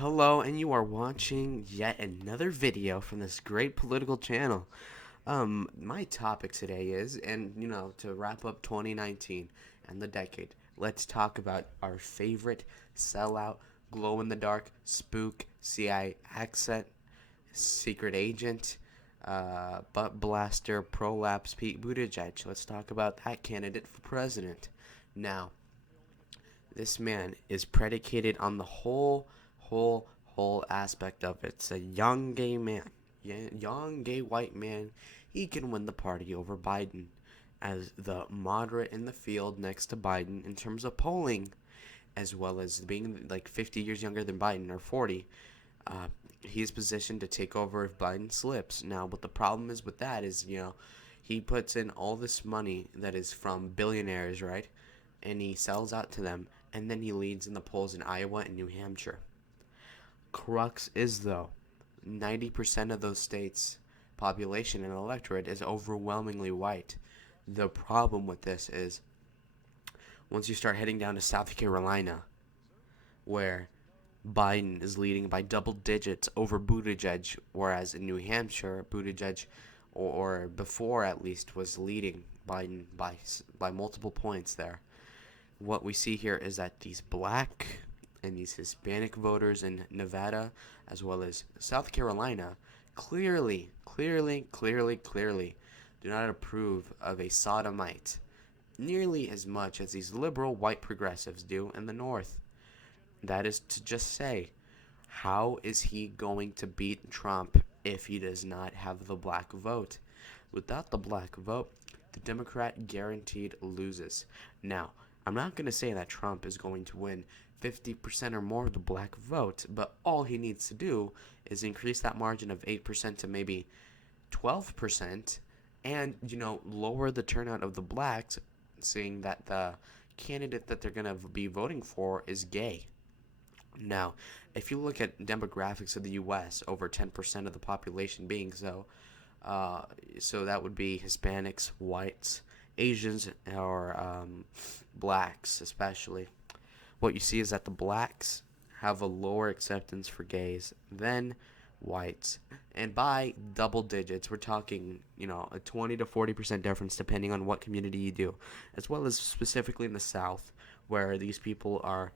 Hello, and you are watching yet another video from this great political channel. My topic today is, to wrap up 2019 and the decade, let's talk about our favorite sellout, glow in the dark, spook, CIA accent, secret agent, butt blaster, prolapse Pete Buttigieg. Let's talk about that candidate for president. Now, this man is predicated on the whole aspect of it. It's a young gay man, young gay white man. He can win the party over Biden as the moderate in the field next to Biden in terms of polling, as well as being like 50 years younger than Biden or 40. Uh, he's positioned to take over if Biden slips. Now, what the problem is with that is, he puts in all this money that is from billionaires, right? And he sells out to them, and then he leads in the polls in Iowa and New Hampshire. Crux is, though, 90% of those states' population and electorate is overwhelmingly white. The problem with this is once you start heading down to South Carolina, where Biden is leading by double digits over Buttigieg, whereas in New Hampshire, Buttigieg, or before at least, was leading Biden by multiple points there. What we see here is that these black and these Hispanic voters in Nevada, as well as South Carolina, clearly do not approve of a sodomite nearly as much as these liberal white progressives do in the North. That is to just say, how is he going to beat Trump if he does not have the black vote? Without the black vote, the Democrat guaranteed loses. Now, I'm not going to say that Trump is going to win 50% or more of the black vote, but all he needs to do is increase that margin of 8% to maybe 12% and, lower the turnout of the blacks, seeing that the candidate that they're going to be voting for is gay. Now, if you look at demographics of the U.S., over 10% of the population being so that would be Hispanics, whites, Asians, or blacks especially. What you see is that the blacks have a lower acceptance for gays than whites. And by double digits, we're talking, a 20 to 40% difference depending on what community you do, as well as specifically in the South, where these people are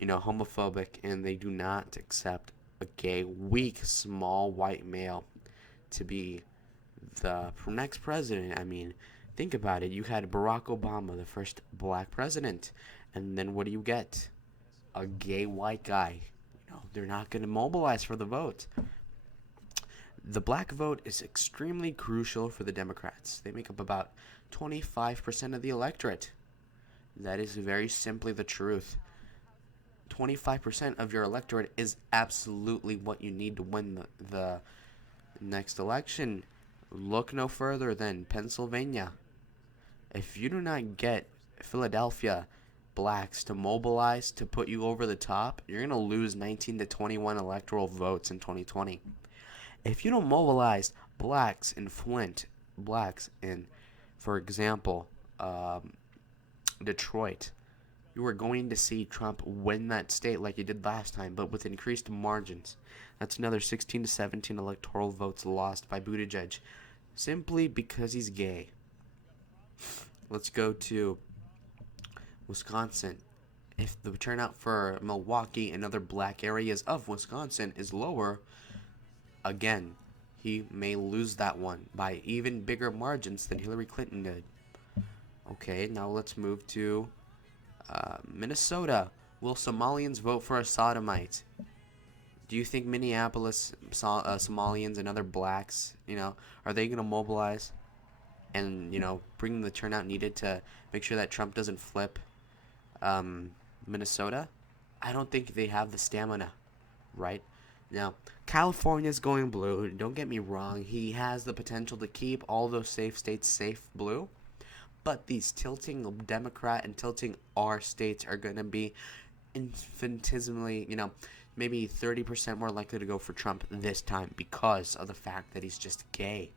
homophobic, and they do not accept a gay, weak, small white male to be the next president. I mean, think about it. You had Barack Obama, the first black president, and then what do you get? A gay white guy. They're not going to mobilize for the vote. The black vote is extremely crucial for the Democrats. They make up about 25% of the electorate. That is very simply the truth. 25% of your electorate is absolutely what you need to win the next election. Look no further than Pennsylvania. If you do not get Philadelphia blacks to mobilize to put you over the top, you're going to lose 19 to 21 electoral votes in 2020. If you don't mobilize blacks in Flint, blacks in, for example, Detroit, you are going to see Trump win that state like he did last time, but with increased margins. That's another 16 to 17 electoral votes lost by Buttigieg, simply because he's gay. Let's go to Wisconsin. If the turnout for Milwaukee and other black areas of Wisconsin is lower, again, he may lose that one by even bigger margins than Hillary Clinton did. Okay, now let's move to Minnesota. Will Somalians vote for a sodomite? Do you think Minneapolis Somalians and other blacks, are they going to mobilize and, bring the turnout needed to make sure that Trump doesn't flip Minnesota? I don't think they have the stamina, right? Now, California's going blue. Don't get me wrong. He has the potential to keep all those safe states safe blue. But these tilting Democrat and tilting R states are going to be infinitesimally, maybe 30% more likely to go for Trump this time because of the fact that he's just gay.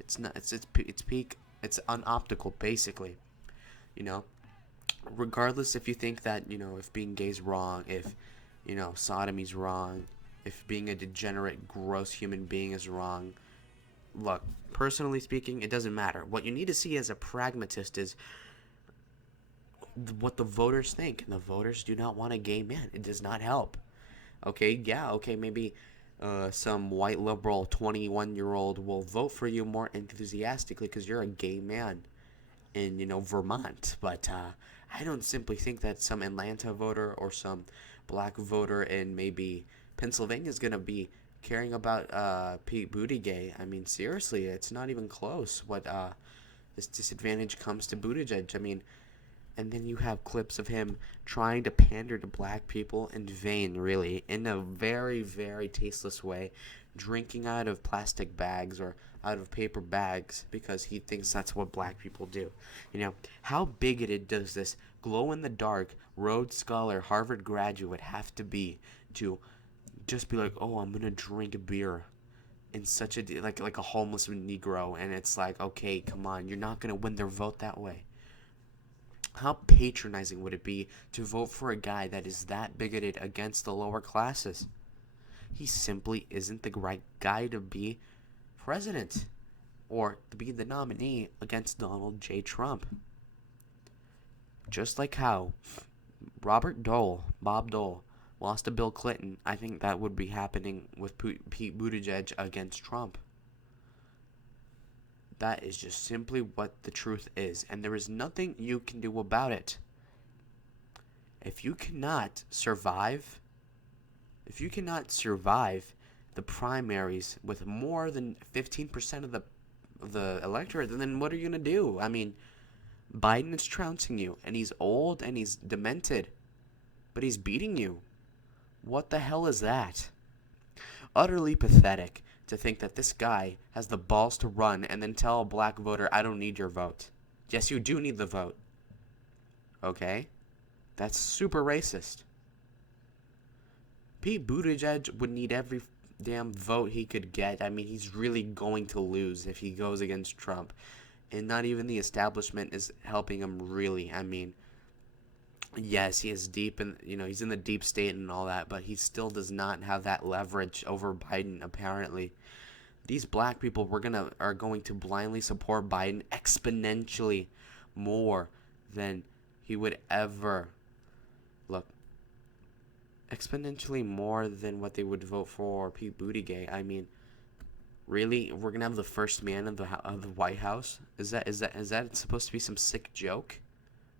It's not. It's peak. It's unoptical, basically. Regardless if you think that if being gay is wrong, if sodomy's wrong, if being a degenerate, gross human being is wrong. Look, personally speaking, it doesn't matter. What you need to see as a pragmatist is what the voters think. And the voters do not want a gay man. It does not help. Okay, yeah, okay, maybe some white liberal 21-year-old will vote for you more enthusiastically because you're a gay man in, Vermont. But I don't simply think that some Atlanta voter or some black voter in maybe Pennsylvania is going to be caring about Pete Buttigieg. I mean, seriously, it's not even close what this disadvantage comes to Buttigieg. I mean, and then you have clips of him trying to pander to black people in vain, really, in a very, very tasteless way, drinking out of plastic bags or out of paper bags because he thinks that's what black people do. How bigoted does this glow-in-the-dark Rhodes Scholar Harvard graduate have to be to just be like, oh, I'm going to drink beer in such a, like a homeless Negro, and it's like, okay, come on, you're not going to win their vote that way. How patronizing would it be to vote for a guy that is that bigoted against the lower classes? He simply isn't the right guy to be president or to be the nominee against Donald J. Trump. Just like how Bob Dole, lost to Bill Clinton, I think that would be happening with Pete Buttigieg against Trump. That is just simply what the truth is, and there is nothing you can do about it. If you cannot survive the primaries with more than 15% of the electorate, then what are you going to do? I mean, Biden is trouncing you, and he's old and he's demented, but he's beating you. What the hell is that? Utterly pathetic to think that this guy has the balls to run and then tell a black voter, I don't need your vote. Yes, you do need the vote. Okay? That's super racist. Pete Buttigieg would need every damn vote he could get. I mean, he's really going to lose if he goes against Trump. And not even the establishment is helping him really. I mean, yes, he is deep in, he's in the deep state and all that, but he still does not have that leverage over Biden, apparently. These black people are going to blindly support Biden exponentially more than he would ever. Look, exponentially more than what they would vote for Pete Buttigieg. I mean, really, we're gonna have the first man of the White House? Is that supposed to be some sick joke,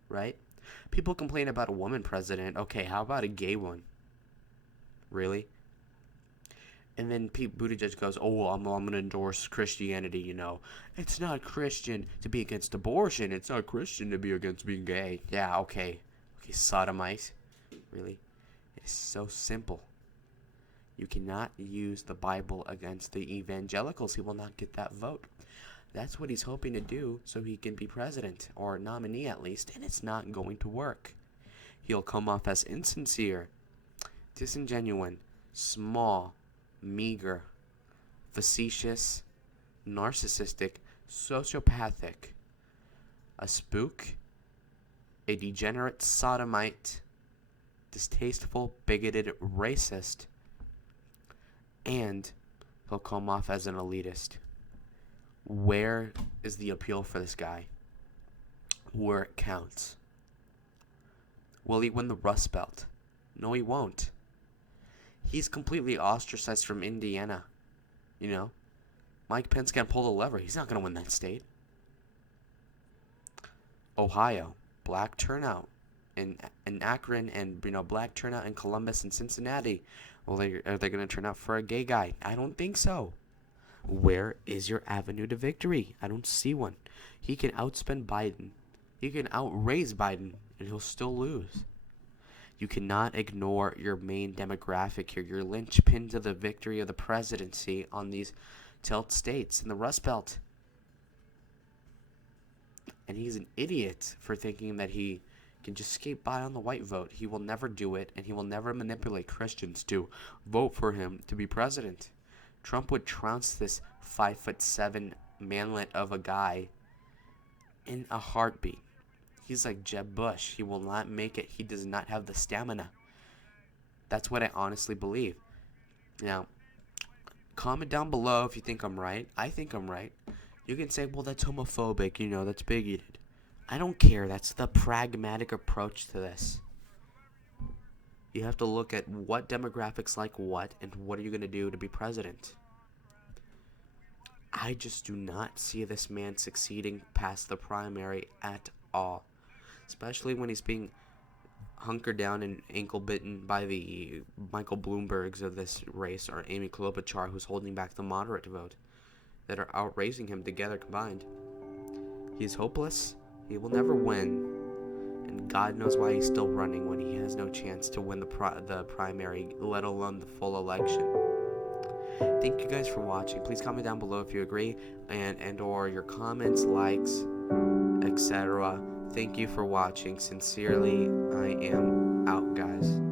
right? People complain about a woman president. Okay, how about a gay one? Really? And then Pete Buttigieg goes, oh, well, I'm going to endorse Christianity, It's not Christian to be against abortion. It's not Christian to be against being gay. Yeah, okay. Okay, sodomite. Really? It is so simple. You cannot use the Bible against the evangelicals. He will not get that vote. That's what he's hoping to do so he can be president, or nominee at least, and it's not going to work. He'll come off as insincere, disingenuous, small, meager, facetious, narcissistic, sociopathic, a spook, a degenerate sodomite, distasteful, bigoted, racist, and he'll come off as an elitist. Where is the appeal for this guy? Where it counts. Will he win the Rust Belt? No, he won't. He's completely ostracized from Indiana. Mike Pence can't pull the lever. He's not going to win that state. Ohio, black turnout in Akron, and black turnout in Columbus and Cincinnati. Well, are they going to turn out for a gay guy? I don't think so. Where is your avenue to victory? I don't see one. He can outspend Biden. He can outraise Biden, and he'll still lose. You cannot ignore your main demographic here, your linchpin to the victory of the presidency on these tilt states in the Rust Belt. And he's an idiot for thinking that he can just skate by on the white vote. He will never do it, and he will never manipulate Christians to vote for him to be president. Trump would trounce this 5'7" manlet of a guy in a heartbeat. He's like Jeb Bush. He will not make it. He does not have the stamina. That's what I honestly believe. Now, comment down below if you think I'm right. I think I'm right. You can say, well, that's homophobic, that's bigoted. I don't care. That's the pragmatic approach to this. You have to look at what demographics like what, and what are you going to do to be president. I just do not see this man succeeding past the primary at all. Especially when he's being hunkered down and ankle bitten by the Michael Bloombergs of this race, or Amy Klobuchar, who's holding back the moderate vote, that are outraising him together combined. He's hopeless. He will never win. And God knows why he's still running when he has no chance to win the primary, let alone the full election. Thank you guys for watching. Please comment down below if you agree, and or your comments, likes, etc. Thank you for watching. Sincerely, I am out, guys.